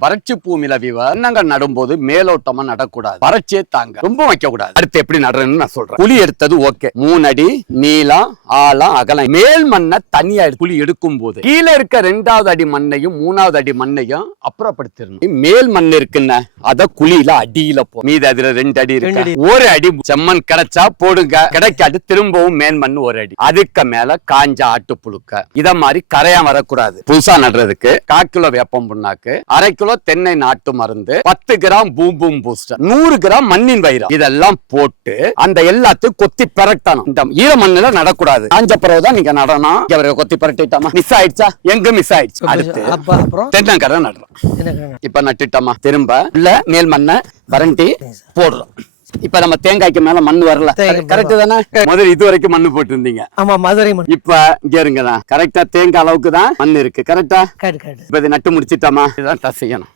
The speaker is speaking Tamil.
வறட்சி பூமியில வண்ணங்கள் நடும்போது மேலோட்டமா நடக்கூடாது. வறட்சியே தாங்க. ரொம்ப வைக்க கூடாது அடுத்து எப்படி நடுறேன்னு நான் சொல்றேன். குழி எடுத்தது ஓகே. மூணு அடி நீளம் ஆழம் அகலம். மேல் மண்ணை தனியா குழி எடுக்கும் போது கீழே இருக்க ரெண்டாவது அடி மண்ணையும் மூணாவது அடி மண்ணையும் அப்புறப்படுத்திடணும். மேல் மண் இருக்குன்னு அத குழியில அடியில போ. மீதி அதுல ரெண்டு அடி இருக்கு? ஒரு அடி செம்மண் கிடைச்சா போடுங்க. கிடைக்காது திரும்பவும் மேல் மண் ஒரு அடி. அதுக்கு மேல காஞ்ச ஆட்டு புழுக்க. இத மாதிரி கரையான் வரக்கூடாது. புதுசா நடுறதுக்கு கால் கிலோ வேப்பம் புண்ணாக்கு அரை கிலோ தென்னை நாட்டு மருந்து பத்து கிராம் பூம் பூம் பூஸ்டர் நூறு கிராம் மண்ணின் வைரம். இதெல்லாம் போட்டு அந்த எல்லாத்தையும் கொத்தி பிரட்டணும். இந்த ஈர மண்ணுல நடக்கூடாது. காஞ்ச பிறகுதான் நீங்க நடணும். இங்க அவரை கொத்தி பிரட்டிட்டாமா. மிஸ் ஆயிடுச்சா? எங்க மிஸ் ஆயிடுச்சு? அடுத்து. தென்னங்கரை நடுறோம்? இப்ப நட்டுட்டோமா? திரும்ப உள்ள மேல் மண்ணை வரண்டி போடுறோம். இப்ப நம்ம தேங்காய்க்கு மேல மண் வரல. கரெக்ட் தானே? முதல்ல இது வரைக்கும் மண்ணு போட்டு இருந்தீங்க ஆமா மதுரை மண் இப்ப இங்க இருங்கதான் கரெக்டா தேங்காய் அளவுக்கு தான் மண் இருக்கு. கரெக்டா இப்ப இது நட்டு முடிச்சிட்டோமா? இதுதான் தான் செய்யணும்